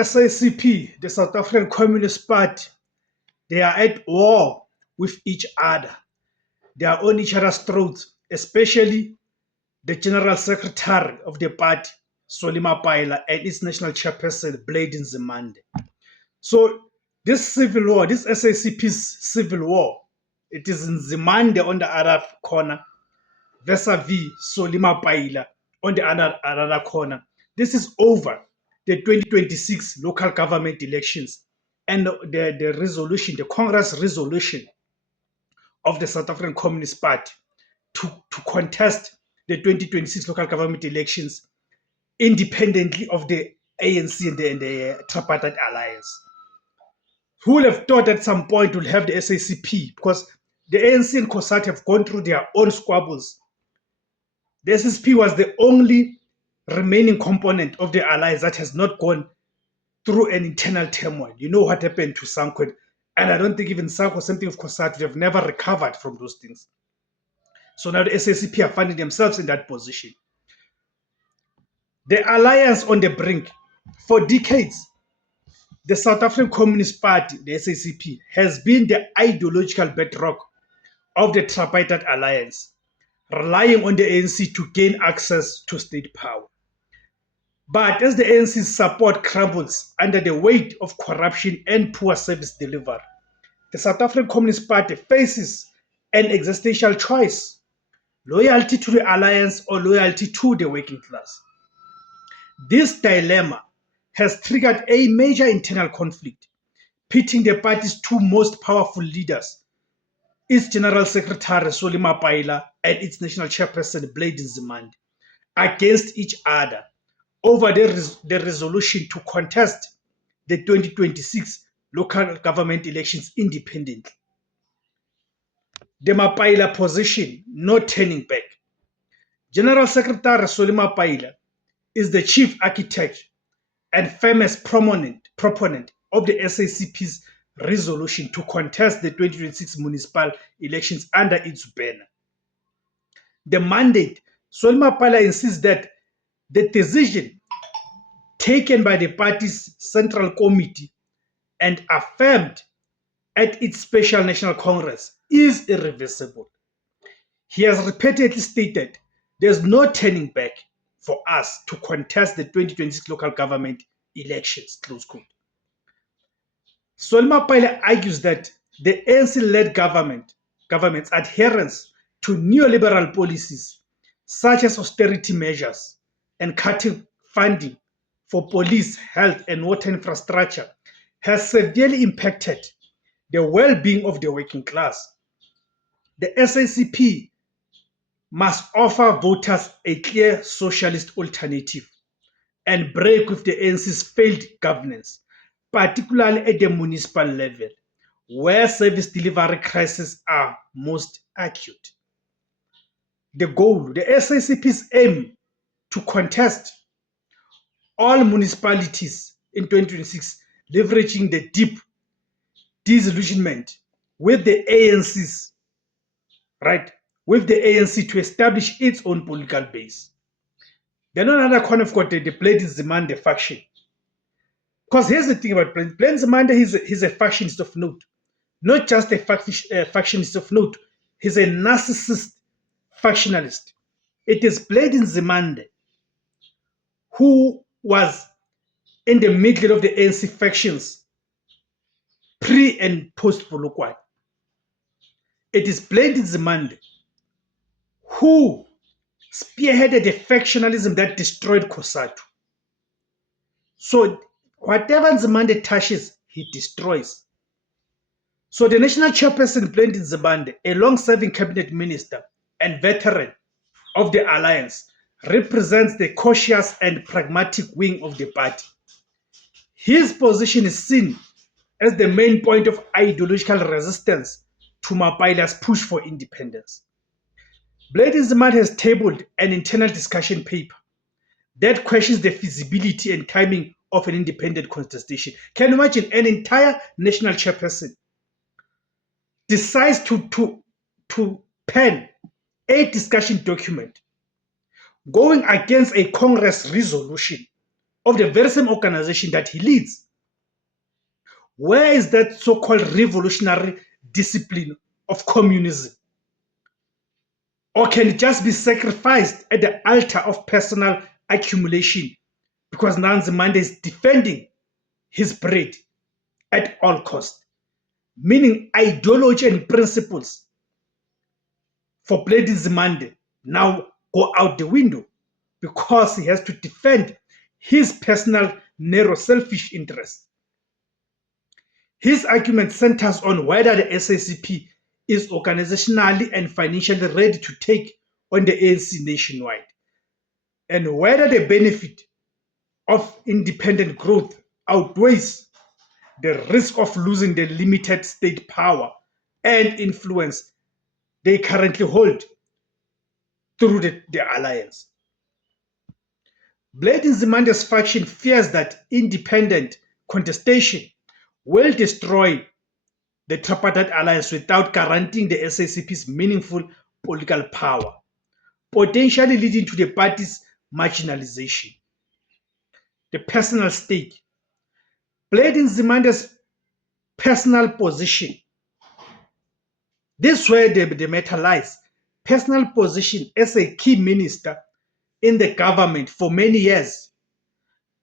SACP, the South African Communist Party, they are at war with each other. They are on each other's throats, especially the General Secretary of the party, Solly Mapaila, and its national chairperson, Blade Nzimande. So this civil war, this SACP's civil war, it is Nzimande on the other corner, vis-a-vis Solly Mapaila on the other corner. This is over the 2026 local government elections and the resolution, the Congress resolution of the South African Communist Party to contest the 2026 local government elections independently of the ANC and the tripartite alliance. Who would have thought at some point we'll have the SACP, because the ANC and COSATU have gone through their own squabbles. The SSP was the only remaining component of the alliance that has not gone through an internal turmoil. You know what happened to SANCO, and I don't think even SANCO, something of COSATU, they have never recovered from those things. So now the SACP are finding themselves in that position. The alliance on the brink. For decades, the South African Communist Party, the SACP, has been the ideological bedrock of the tripartite alliance, relying on the ANC to gain access to state power. But as the ANC's support crumbles under the weight of corruption and poor service delivery, the South African Communist Party faces an existential choice: loyalty to the alliance or loyalty to the working class. This dilemma has triggered a major internal conflict, pitting the party's two most powerful leaders, its General Secretary Solly Mapaila and its national chairperson Blade Nzimande, against each other over the resolution to contest the 2026 local government elections independently. The Mapaila position: no turning back. General Secretary Solly Mapaila is the chief architect and famous proponent of the SACP's resolution to contest the 2026 municipal elections under its banner. The mandate: Solly Mapaila insists that the decision taken by the party's Central Committee and affirmed at its Special National Congress is irreversible. He has repeatedly stated there's no turning back for us to contest the 2026 local government elections, close quote. Solly Mapaila argues that the ANC-led government's adherence to neoliberal policies such as austerity measures and cutting funding for police, health, and water infrastructure has severely impacted the well-being of the working class. The SACP must offer voters a clear socialist alternative and break with the ANC's failed governance, particularly at the municipal level, where service delivery crises are most acute. The goal: the SACP's aim to contest all municipalities in 2026, leveraging the deep disillusionment with the ANC's, right, with the ANC to establish its own political base. Then on another corner, of course, the Blade Nzimande faction. Because here's the thing about Blade Nzimande: he's a factionist of note. Not just a factionist of note, he's a narcissist factionalist. It is Blade Nzimande who was in the middle of the ANC factions pre and post Polokwane. It is Blade Nzimande who spearheaded the factionalism that destroyed COSATU. So whatever Nzimande touches, he destroys. So the national chairperson, Blade Nzimande, a long-serving cabinet minister and veteran of the alliance, represents the cautious and pragmatic wing of the party. His position is seen as the main point of ideological resistance to Mapaila's push for independence. Blade Nzimande has tabled an internal discussion paper that questions the feasibility and timing of an independent contestation. Can you imagine an entire national chairperson decides to pen a discussion document going against a Congress resolution of the very same organization that he leads. Where is that so-called revolutionary discipline of communism? Or can it just be sacrificed at the altar of personal accumulation because Nzimande is defending his bread at all costs? Meaning ideology and principles for Blade Nzimande now go out the window because he has to defend his personal narrow selfish interests. His argument centers on whether the SACP is organizationally and financially ready to take on the ANC nationwide, and whether the benefit of independent growth outweighs the risk of losing the limited state power and influence they currently hold through the alliance. Blade Nzimande's faction fears that independent contestation will destroy the tripartite alliance without guaranteeing the SACP's meaningful political power, potentially leading to the party's marginalization. The personal stake. Blade Nzimande's personal position. This is where the matter lies. Personal position as a key minister in the government for many years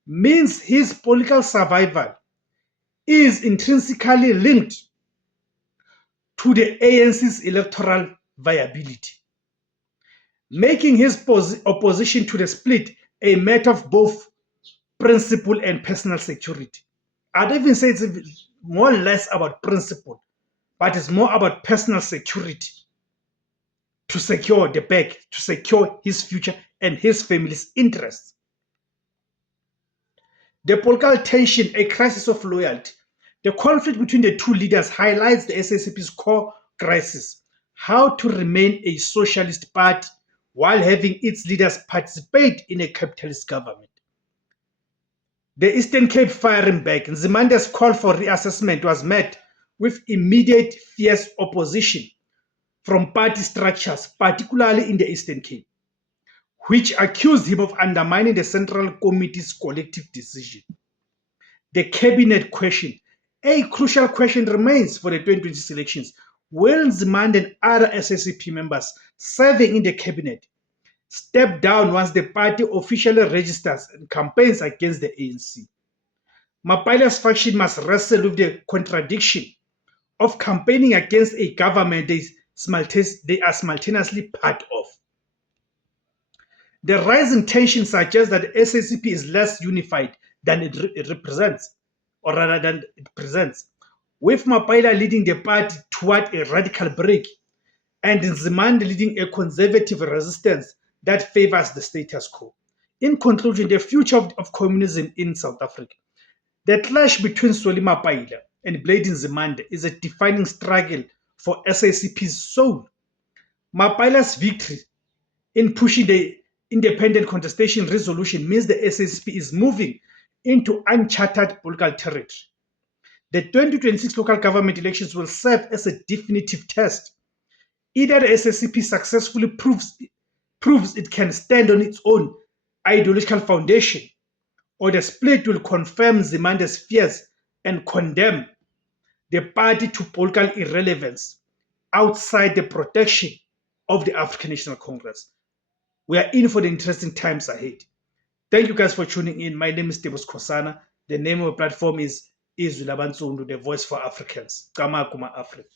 means his political survival is intrinsically linked to the ANC's electoral viability, making his opposition to the split a matter of both principle and personal security. I'd even say it's more or less about principle, but it's more about personal security to secure the bag, to secure his future and his family's interests. The political tension, a crisis of loyalty. The conflict between the two leaders highlights the SACP's core crisis: how to remain a socialist party while having its leaders participate in a capitalist government. The Eastern Cape firing back. Nzimande's call for reassessment was met with immediate fierce opposition from party structures, particularly in the Eastern Cape, which accused him of undermining the Central Committee's collective decision. The cabinet question. A crucial question remains for the 2026 elections. Will Nzimande and other SACP members serving in the cabinet step down once the party officially registers and campaigns against the ANC? Mapaila's faction must wrestle with the contradiction of campaigning against a government they are simultaneously part of. The rising tension suggests that the SACP is less unified than it represents, or rather than it presents, with Mapaila leading the party toward a radical break and Nzimande leading a conservative resistance that favors the status quo. In conclusion, the future of communism in South Africa. The clash between Solly Mapaila and Blade Nzimande is a defining struggle for SACP's soul. Mapaila's victory in pushing the independent contestation resolution means the SACP is moving into uncharted political territory. The 2026 local government elections will serve as a definitive test. Either the SACP successfully proves it can stand on its own ideological foundation, or the split will confirm Nzimande's fears and condemn the party to political irrelevance outside the protection of the African National Congress. We are in for the interesting times ahead. Thank you guys for tuning in. My name is Tebos Kosana. The name of the platform is Izwi Labansundu, the voice for Africans. Kama Kuma Africa.